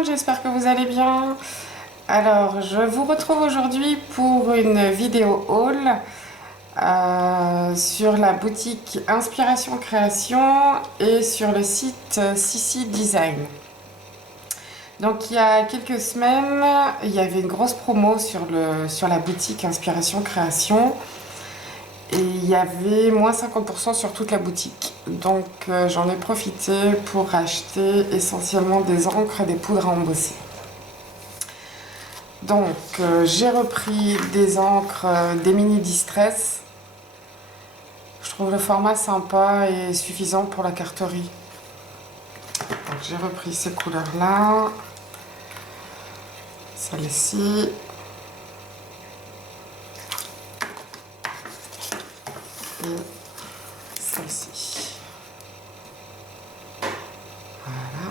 monde, j'espère que vous allez bien. Alors, je vous retrouve aujourd'hui pour une vidéo haul sur la boutique Inspiration Création et sur le site Sissi Design. Donc, il y a quelques semaines, il y avait une grosse promo sur la boutique Inspiration Création. Et il y avait moins 50% sur toute la boutique. Donc j'en ai profité pour acheter essentiellement des encres et des poudres à embosser. Donc j'ai repris des encres, des mini distress. Je trouve le format sympa et suffisant pour la carterie. Donc j'ai repris ces couleurs-là. Celle-ci. Et celle-ci. Voilà.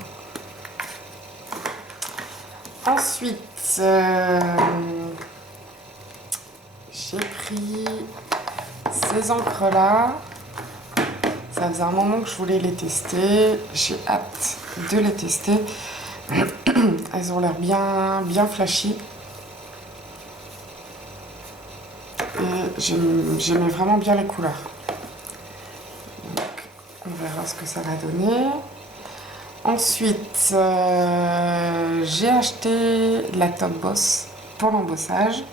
Ensuite, j'ai pris ces encres-là. Ça faisait un moment que je voulais les tester. J'ai hâte de les tester. Elles ont l'air bien flashy. Et j'aimais vraiment bien les couleurs. Donc, on verra ce que ça va donner. Ensuite, j'ai acheté la Top Boss pour l'embossage.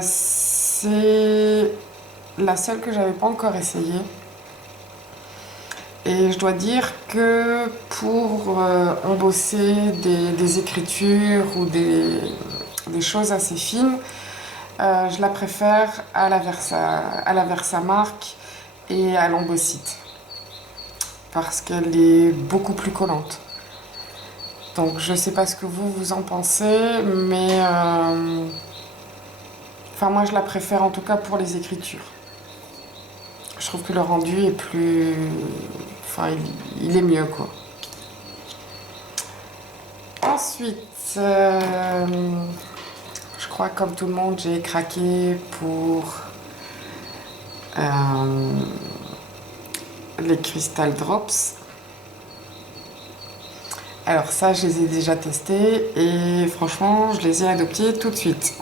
C'est la seule que j'avais pas encore essayée. Et je dois dire que pour embosser des écritures ou des choses assez fines, je la préfère à la Versamark et à l'embossite parce qu'elle est beaucoup plus collante. Donc je sais pas ce que vous en pensez, mais enfin moi je la préfère en tout cas pour les écritures. Je trouve que le rendu est plus, enfin il est mieux quoi. Ensuite, je crois que comme tout le monde, j'ai craqué pour les Crystal Drops. Alors ça, je les ai déjà testés et franchement, je les ai adoptés tout de suite.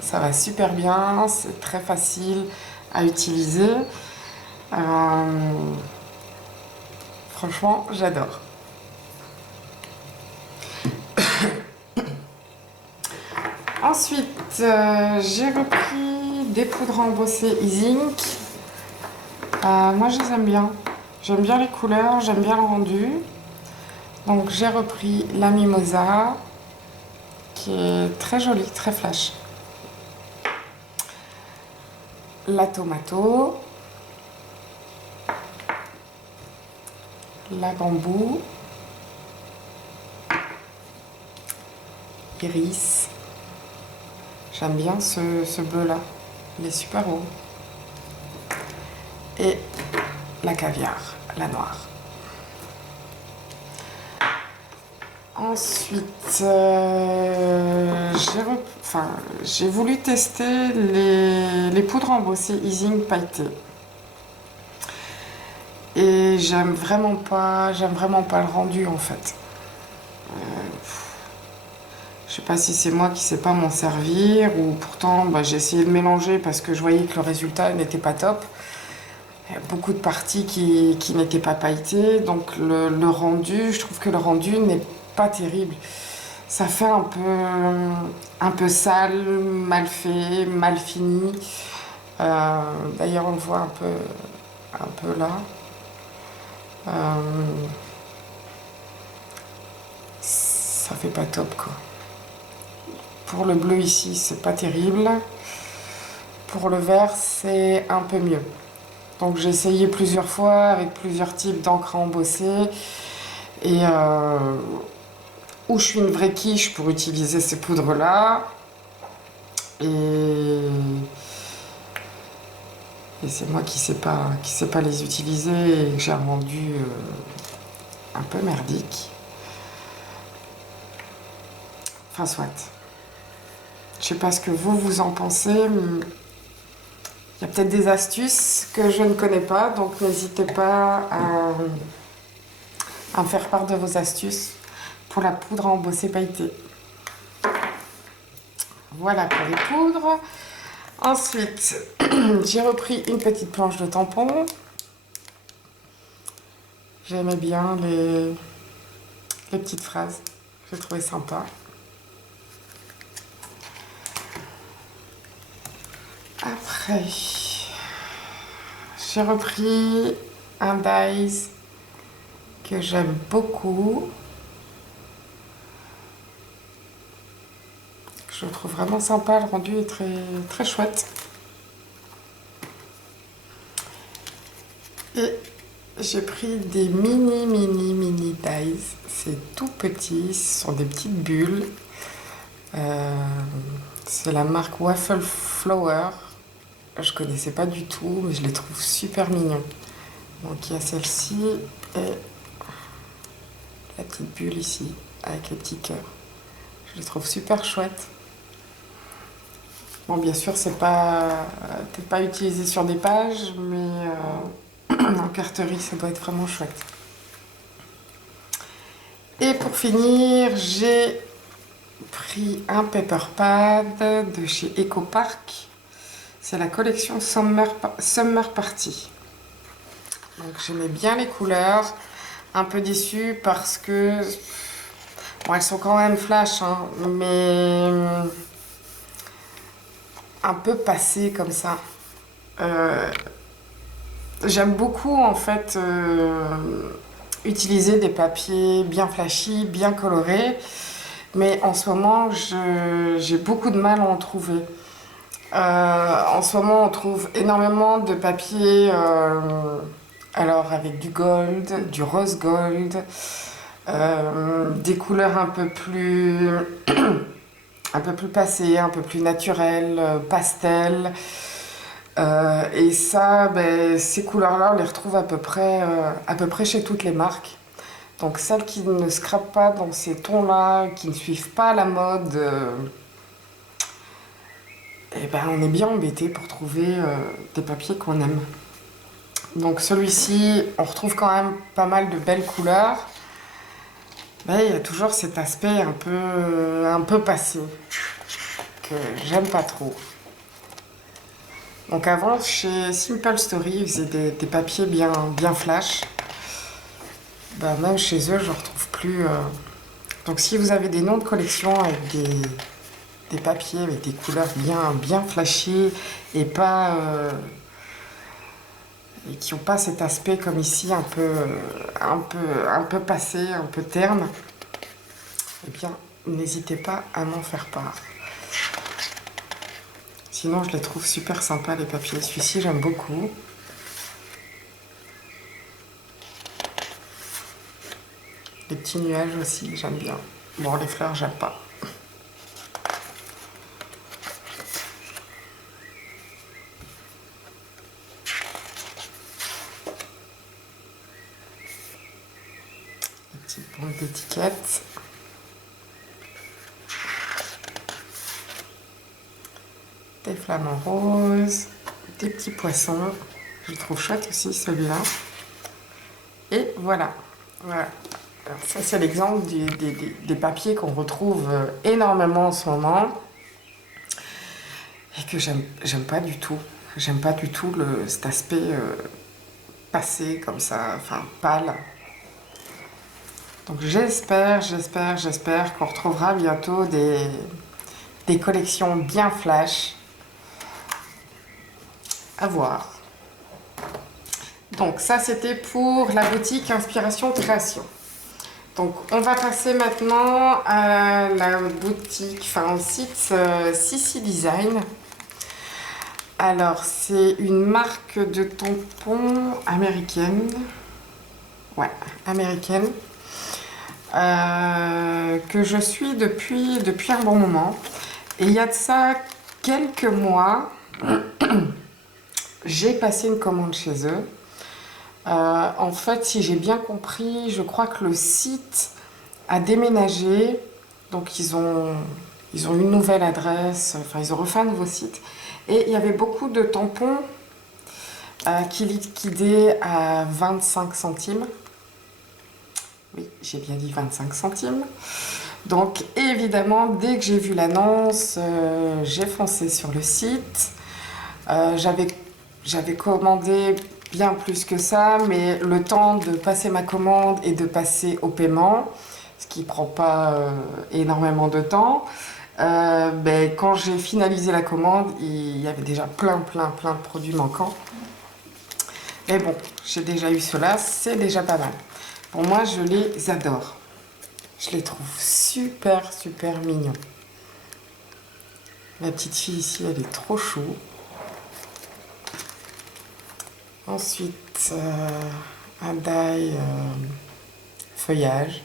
Ça va super bien, c'est très facile à utiliser. Franchement, j'adore. Ensuite, j'ai repris des poudres embossées Easink. Moi, je les aime bien. J'aime bien les couleurs, j'aime bien le rendu. Donc, j'ai repris la Mimosa, qui est très jolie, très flash. La Tomato. La Bambou. Iris. J'aime bien ce bleu-là. Il est super beau. Et la Caviar, la noire. Ensuite, j'ai voulu tester les poudres embossées Easing pailletées. Et j'aime vraiment pas le rendu en fait. Je sais pas si c'est moi qui sais pas m'en servir ou pourtant j'ai essayé de mélanger parce que je voyais que le résultat n'était pas top. Il y a beaucoup de parties qui n'étaient pas pailletées, donc le rendu, je trouve que le rendu n'est pas terrible. Ça fait un peu sale, mal fait, mal fini. D'ailleurs on le voit un peu là. Ça fait pas top quoi. Pour le bleu ici, c'est pas terrible. Pour le vert, c'est un peu mieux. Donc j'ai essayé plusieurs fois avec plusieurs types d'encre à embosser. Et où je suis une vraie quiche pour utiliser ces poudres-là. Et c'est moi qui sais pas les utiliser et que j'ai un rendu un peu merdique. Enfin soit. Je sais pas ce que vous en pensez. Il y a peut-être des astuces que je ne connais pas, donc n'hésitez pas à me faire part de vos astuces pour la poudre à embosser pailletée. Voilà pour les poudres. Ensuite, j'ai repris une petite planche de tampons. J'aimais bien les petites phrases. J'ai trouvé sympa. Après, j'ai repris un Dies que j'aime beaucoup. Je le trouve vraiment sympa, le rendu est très, très chouette. Et j'ai pris des mini Dies. C'est tout petit, ce sont des petites bulles. C'est la marque Waffle Flower. Je connaissais pas du tout, mais je les trouve super mignons. Donc il y a celle-ci et la petite bulle ici, avec les petits cœurs. Je les trouve super chouettes. Bon, bien sûr, c'est pas utilisé sur des pages, mais en carterie, ça doit être vraiment chouette. Et pour finir, j'ai pris un paper pad de chez EcoPark. C'est la collection Summer Party. Donc j'aimais bien les couleurs. Un peu déçue parce que bon, elles sont quand même flash, hein, mais un peu passées comme ça. J'aime beaucoup en fait utiliser des papiers bien flashy, bien colorés, mais en ce moment j'ai beaucoup de mal à en trouver. En ce moment on trouve énormément de papiers alors avec du gold, du rose gold, des couleurs un peu plus passées, un peu plus naturelles, pastel. Et ça, ben, ces couleurs-là, on les retrouve à peu près chez toutes les marques. Donc celles qui ne scrapent pas dans ces tons-là, qui ne suivent pas la mode, et ben, on est bien embêté pour trouver des papiers qu'on aime. Donc celui-ci, on retrouve quand même pas mal de belles couleurs. Mais il y a toujours cet aspect un peu passé, que j'aime pas trop. Donc avant, chez Simple Story, ils faisaient des papiers bien flash. Ben, même chez eux, je ne retrouve plus. Donc si vous avez des noms de collection avec des papiers avec des couleurs bien flashy et pas et qui n'ont pas cet aspect comme ici un peu passé, un peu terne, eh bien n'hésitez pas à m'en faire part. Sinon je les trouve super sympas les papiers. Celui-ci j'aime beaucoup. Les petits nuages aussi, j'aime bien. Bon, les fleurs, j'aime pas. Les petites bandes d'étiquettes. Des flamants roses. Des petits poissons. Je le trouve chouette aussi, celui-là. Et voilà. Voilà. Alors ça, c'est l'exemple des papiers qu'on retrouve énormément en ce moment et que j'aime pas du tout. J'aime pas du tout cet aspect passé comme ça, enfin pâle. Donc j'espère qu'on retrouvera bientôt des collections bien flash. À voir. Donc ça, c'était pour la boutique Inspiration Création. Donc on va passer maintenant à la boutique, enfin au site Sissi Design. Alors c'est une marque de tampons américaine. Ouais, américaine. Que je suis depuis un bon moment. Et il y a de ça quelques mois, j'ai passé une commande chez eux. En fait, si j'ai bien compris, je crois que le site a déménagé, donc ils ont une nouvelle adresse, enfin ils ont refait un nouveau site, et il y avait beaucoup de tampons qui liquidaient à 25 centimes. Oui, j'ai bien dit 25 centimes. Donc évidemment, dès que j'ai vu l'annonce, j'ai foncé sur le site. J'avais commandé bien plus que ça, mais le temps de passer ma commande et de passer au paiement, ce qui prend pas énormément de temps, quand j'ai finalisé la commande, il y avait déjà plein de produits manquants. Mais bon, j'ai déjà eu cela, c'est déjà pas mal. Pour moi, je les adore. Je les trouve super mignons. La petite fille ici, elle est trop chou. Ensuite, un die feuillage.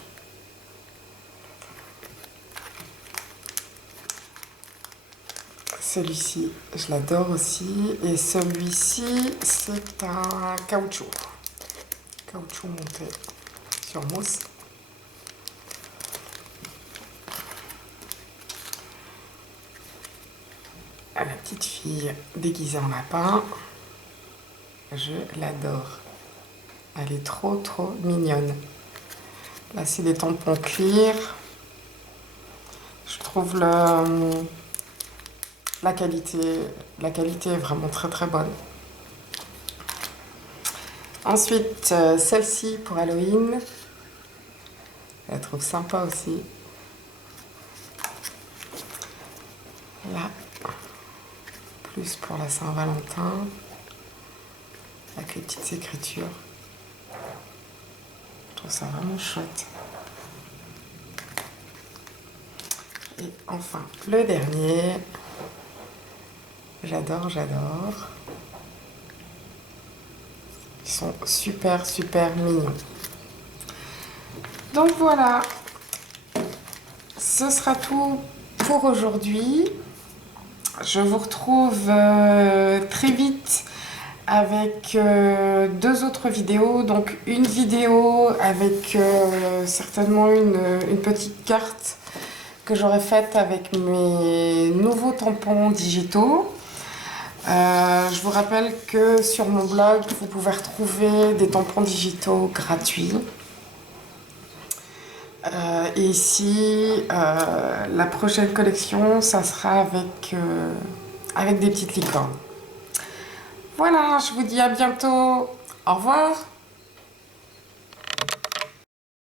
Celui-ci, je l'adore aussi. Et celui-ci, c'est un caoutchouc. Caoutchouc monté sur mousse. La petite fille déguisée en lapin. Je l'adore. Elle est trop mignonne. Là, c'est des tampons clear. Je trouve la qualité est vraiment très bonne. Ensuite, celle-ci pour Halloween. Je la trouve sympa aussi. Là, plus pour la Saint-Valentin. Avec les petites écritures. Je trouve ça vraiment chouette. Et enfin, le dernier. J'adore. Ils sont super mignons. Donc voilà. Ce sera tout pour aujourd'hui. Je vous retrouve très vite avec deux autres vidéos. Donc une vidéo avec certainement une petite carte que j'aurai faite avec mes nouveaux tampons digitaux. Je vous rappelle que sur mon blog, vous pouvez retrouver des tampons digitaux gratuits. Et ici, la prochaine collection, ça sera avec des petites licornes. Voilà, je vous dis à bientôt. Au revoir.